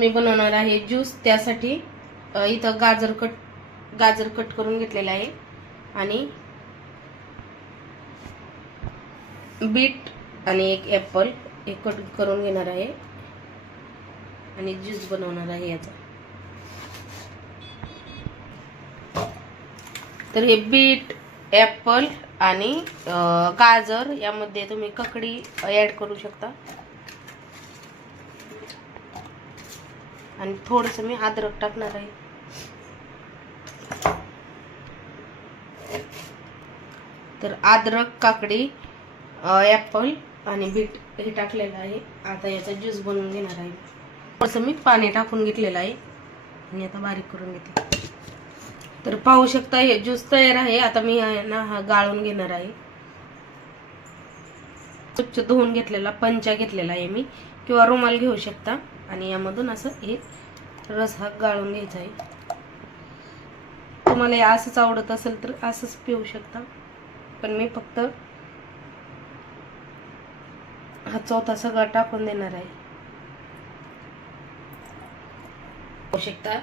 मी बनवणार आहे ज्यूस. त्यासाठी इथं गाजर कट गाजर कट करून घेतलेला आहे. आणि बीट आणि एक ॲपल हे कट करून घेणार आहे. आणि ज्यूस बनवणार आहे याचा. तर हे बीट ॲपल आणि गाजर यामध्ये तुम्ही ककडी ॲड करू शकता. आणि थोडंसं मी अद्रक टाकणार आहे. तर अद्रक काकडी ॲपल आणि बीट हे टाकलेलं आहे. आता याचा ज्यूस बनवून घेणार आहे. थोडंसं मी पाणी टाकून घेतलेलं आहे. आणि आता बारीक करून घेते. तर पाहू शकता हे ज्यूस तयार आहे. आता मी ना हा गाळून घेणार आहे. स्वच्छ धुवून घेतलेला पंचा घेतलेला आहे मी. किंवा रुमाल घेऊ शकता. आणि यामधून असं हे रस हा गाळून घ्यायचा आहे. तुम्हाला हे असंच आवडत असेल तर असंच पिऊ शकता. पण मी फक्त हा चौथा सगळा टाकून देणार आहे. शकता.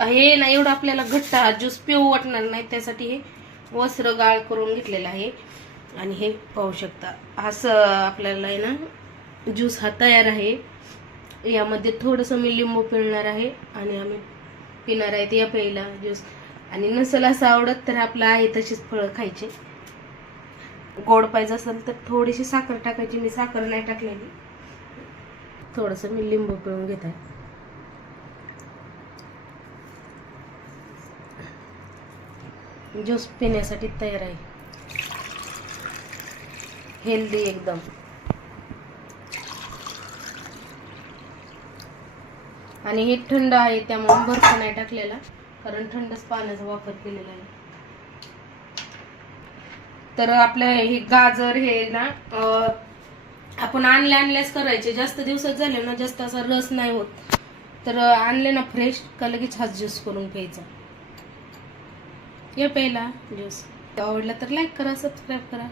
हे ना एवढं आपल्याला घट्ट हा ज्यूस पिऊ वाटणार नाही. त्यासाठी हे वस्त्र गाळ करून घेतलेलं आहे. आणि हे पाहू शकता. असं आपल्याला आहे ना ज्यूस हा तयार आहे. यामध्ये थोडंसं मी लिंबू पिळणार आहे आणि आम्ही पिणार आहेत या प्यायला ज्यूस आणि नसेल असं आवडत तर आपलं आहे तशीच फळं खायचे. गोड पाहिजे असेल तर थोडीशी साखर टाकायची. मी साखर नाही टाकलेली. थोडंसं मी लिंबू पिळून घेत. आहे ज्यूस पिण्यासाठी तयार आहे. हेल्दी एकदम. आणि हे थंड आहे त्यामुळे बर्फ नाही टाकलेला कारण थंडच पाण्याचा वापर केलेला आहे. तर आपलं हे गाजर हे ना आपण आणले आणल्याच करायचे. जास्त दिवसात झाले ना जास्त असा रस नाही होत. तर आणले ना फ्रेश का लगेच हा ज्यूस करून प्यायचा. या प्यायला ज्यूस आवडला तर लाईक करा सबस्क्राईब करा.